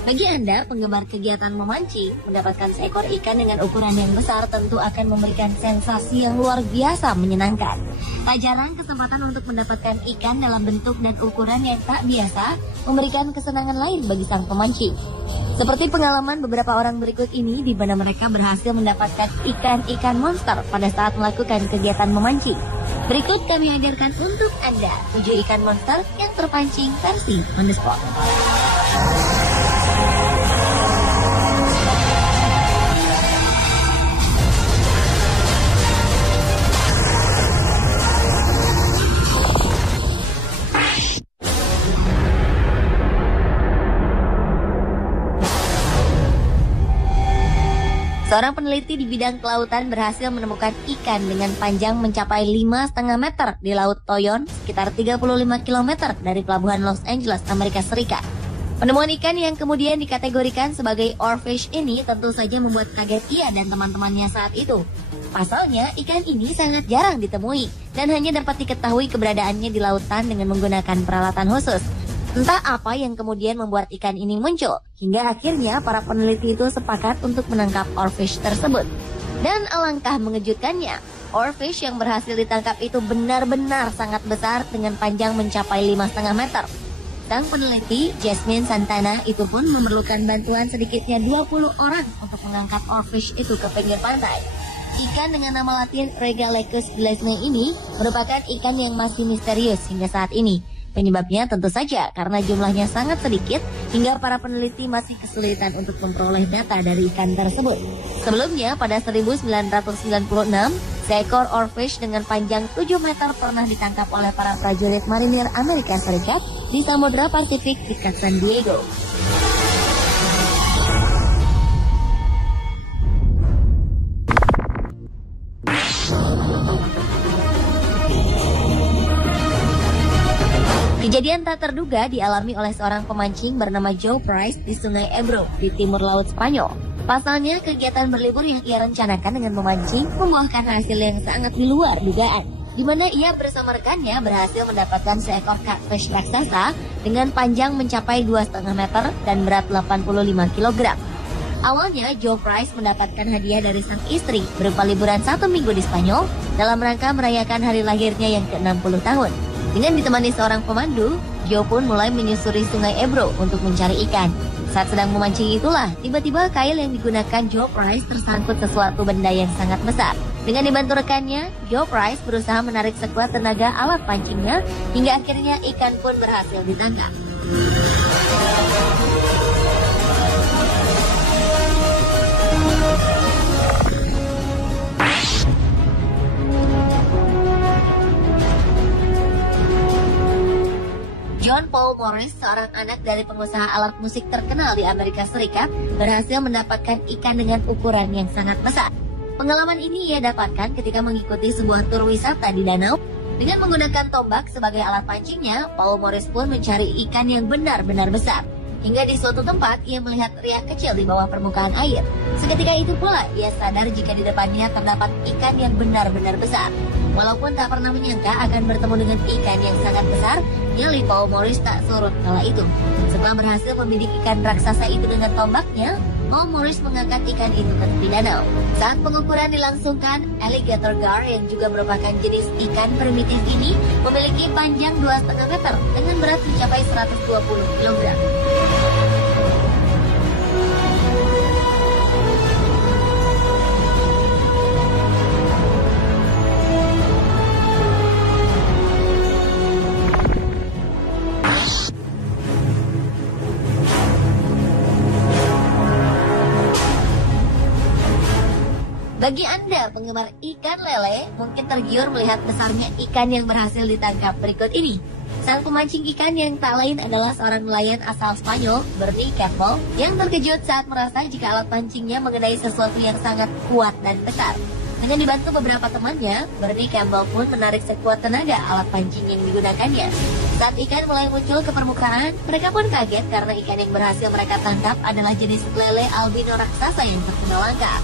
Bagi Anda, penggemar kegiatan memancing, mendapatkan seekor ikan dengan ukuran yang besar tentu akan memberikan sensasi yang luar biasa menyenangkan. Tak jarang kesempatan untuk mendapatkan ikan dalam bentuk dan ukuran yang tak biasa memberikan kesenangan lain bagi sang pemancing. Seperti pengalaman beberapa orang berikut ini di mana mereka berhasil mendapatkan ikan-ikan monster pada saat melakukan kegiatan memancing. Berikut kami hadirkan untuk Anda 7 ikan monster yang terpancing versi on the spot. Seorang peneliti di bidang kelautan berhasil menemukan ikan dengan panjang mencapai 5,5 meter di Laut Toyon, sekitar 35 km dari pelabuhan Los Angeles, Amerika Serikat. Penemuan ikan yang kemudian dikategorikan sebagai oarfish ini tentu saja membuat kaget ia dan teman-temannya saat itu. Pasalnya, ikan ini sangat jarang ditemui dan hanya dapat diketahui keberadaannya di lautan dengan menggunakan peralatan khusus. Entah apa yang kemudian membuat ikan ini muncul, hingga akhirnya para peneliti itu sepakat untuk menangkap oarfish tersebut. Dan alangkah mengejutkannya, oarfish yang berhasil ditangkap itu benar-benar sangat besar dengan panjang mencapai 5,5 meter. Sang peneliti, Jasmine Santana, itu pun memerlukan bantuan sedikitnya 20 orang untuk mengangkat oarfish itu ke pinggir pantai. Ikan dengan nama latin Regalecus blesney ini merupakan ikan yang masih misterius hingga saat ini. Penyebabnya tentu saja karena jumlahnya sangat sedikit hingga para peneliti masih kesulitan untuk memperoleh data dari ikan tersebut. Sebelumnya pada 1996, seekor oarfish dengan panjang 7 meter pernah ditangkap oleh para prajurit marinir Amerika Serikat di Samudra Pasifik dekat San Diego. Kejadian tak terduga dialami oleh seorang pemancing bernama Joe Price di Sungai Ebro di timur laut Spanyol. Pasalnya, kegiatan berlibur yang ia rencanakan dengan memancing membuahkan hasil yang sangat di luar dugaan, di mana ia bersama rekannya berhasil mendapatkan seekor catfish raksasa dengan panjang mencapai 2,5 meter dan berat 85 kg. Awalnya, Joe Price mendapatkan hadiah dari sang istri berupa liburan 1 minggu di Spanyol dalam rangka merayakan hari lahirnya yang ke-60 tahun. Dengan ditemani seorang pemandu, Joe pun mulai menyusuri Sungai Ebro untuk mencari ikan. Saat sedang memancing itulah, tiba-tiba kail yang digunakan Joe Price tersangkut sesuatu benda yang sangat besar. Dengan dibantu rekannya, Joe Price berusaha menarik sekuat tenaga alat pancingnya hingga akhirnya ikan pun berhasil ditangkap. John Paul Morris, seorang anak dari pengusaha alat musik terkenal di Amerika Serikat, berhasil mendapatkan ikan dengan ukuran yang sangat besar. Pengalaman ini ia dapatkan ketika mengikuti sebuah tur wisata di danau. Dengan menggunakan tombak sebagai alat pancingnya, Paul Morris pun mencari ikan yang benar-benar besar. Hingga di suatu tempat, ia melihat riak kecil di bawah permukaan air. Seketika itu pula, ia sadar jika di depannya terdapat ikan yang benar-benar besar. Walaupun tak pernah menyangka akan bertemu dengan ikan yang sangat besar, nyali Paul Morris tak surut kala itu. Setelah berhasil membidik ikan raksasa itu dengan tombaknya, Paul Morris mengangkat ikan itu ke tepi danau. Saat pengukuran dilangsungkan, alligator gar yang juga merupakan jenis ikan primitif ini memiliki panjang 2,5 meter dengan berat mencapai 120 kg. Bagi Anda penggemar ikan lele, mungkin tergiur melihat besarnya ikan yang berhasil ditangkap berikut ini. Sang pemancing ikan yang tak lain adalah seorang nelayan asal Spanyol, Bernie Campbell, yang terkejut saat merasa jika alat pancingnya mengenai sesuatu yang sangat kuat dan besar. Dengan dibantu beberapa temannya, Bernie Campbell pun menarik sekuat tenaga alat pancing yang digunakannya. Saat ikan mulai muncul ke permukaan, mereka pun kaget karena ikan yang berhasil mereka tangkap adalah jenis lele albino raksasa yang terkenal langka.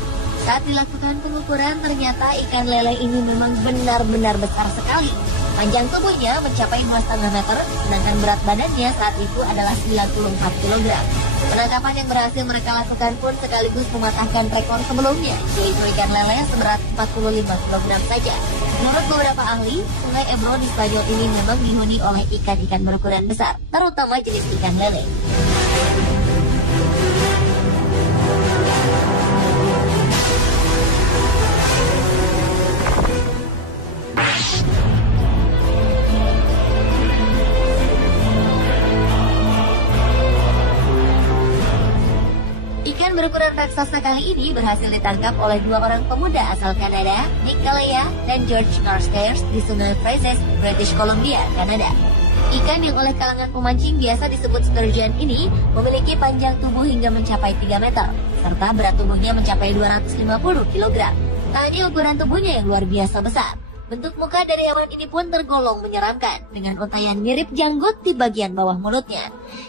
Saat dilakukan pengukuran, ternyata ikan lele ini memang benar-benar besar sekali. Panjang tubuhnya mencapai 2,5 meter, sedangkan berat badannya saat itu adalah 94 kg. Penangkapan yang berhasil mereka lakukan pun sekaligus mematahkan rekor sebelumnya, yaitu ikan lele seberat 45 kg saja. Menurut beberapa ahli, Sungai Ebro di Spanyol ini memang dihuni oleh ikan-ikan berukuran besar, terutama jenis ikan lele. Ikan berukuran raksasa kali ini berhasil ditangkap oleh dua orang pemuda asal Kanada, Nick Galea dan George Norstairs di Sungai Brazos, British Columbia, Kanada. Ikan yang oleh kalangan pemancing biasa disebut sturgeon ini memiliki panjang tubuh hingga mencapai 3 meter, serta berat tubuhnya mencapai 250 kg. Tak hanya ukuran tubuhnya yang luar biasa besar, bentuk muka dari hewan ini pun tergolong menyeramkan, dengan untaian mirip janggut di bagian bawah mulutnya.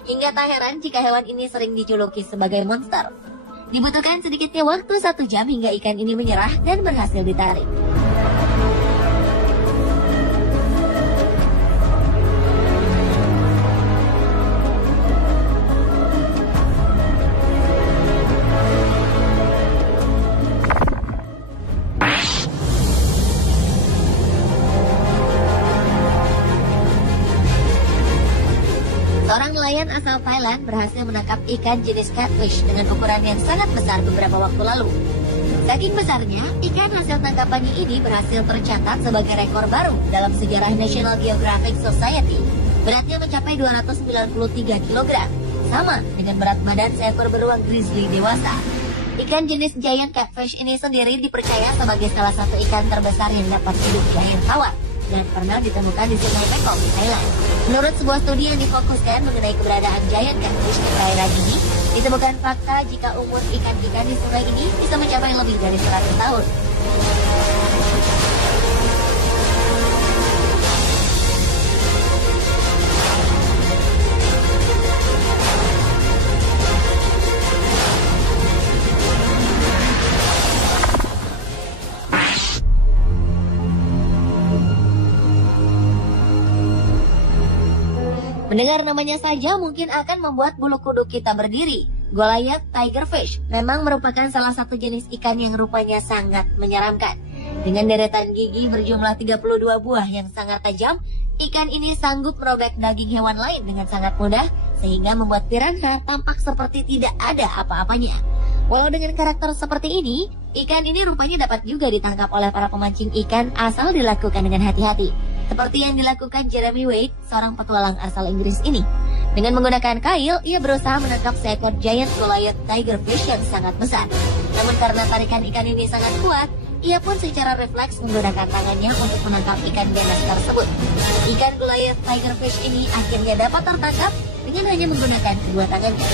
Hingga tak heran jika hewan ini sering dijuluki sebagai monster. Dibutuhkan sedikitnya waktu 1 jam hingga ikan ini menyerah dan berhasil ditarik. Seorang nelayan asal Thailand berhasil menangkap ikan jenis catfish dengan ukuran yang sangat besar beberapa waktu lalu. Saking besarnya, ikan hasil tangkapannya ini berhasil tercatat sebagai rekor baru dalam sejarah National Geographic Society. Beratnya mencapai 293 kg, sama dengan berat badan seekor beruang grizzly dewasa. Ikan jenis giant catfish ini sendiri dipercaya sebagai salah satu ikan terbesar yang dapat hidup di air tawar dan pernah ditemukan di Sungai Mekong, Thailand. Menurut sebuah studi yang difokuskan mengenai keberadaan giant catfish di perairan ini, ditemukan fakta jika umur ikan-ikan di sungai ini bisa mencapai lebih dari 100 tahun. Mendengar namanya saja mungkin akan membuat bulu kuduk kita berdiri. Goliath tigerfish memang merupakan salah satu jenis ikan yang rupanya sangat menyeramkan. Dengan deretan gigi berjumlah 32 buah yang sangat tajam, ikan ini sanggup merobek daging hewan lain dengan sangat mudah, sehingga membuat piranha tampak seperti tidak ada apa-apanya. Walau dengan karakter seperti ini, ikan ini rupanya dapat juga ditangkap oleh para pemancing ikan asal dilakukan dengan hati-hati. Seperti yang dilakukan Jeremy Wade, seorang petualang asal Inggris ini. Dengan menggunakan kail, ia berusaha menangkap seekor giant Goliath tigerfish yang sangat besar. Namun karena tarikan ikan ini sangat kuat, ia pun secara refleks menggunakan tangannya untuk menangkap ikan ganas tersebut. Ikan Goliath tigerfish ini akhirnya dapat tertangkap dengan hanya menggunakan kedua tangannya.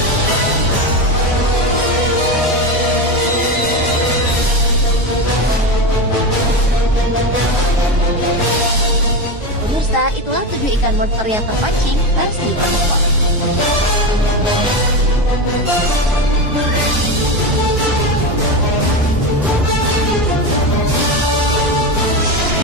Pemirsa, itulah 7 ikan monster yang terpancing versi Spongebob.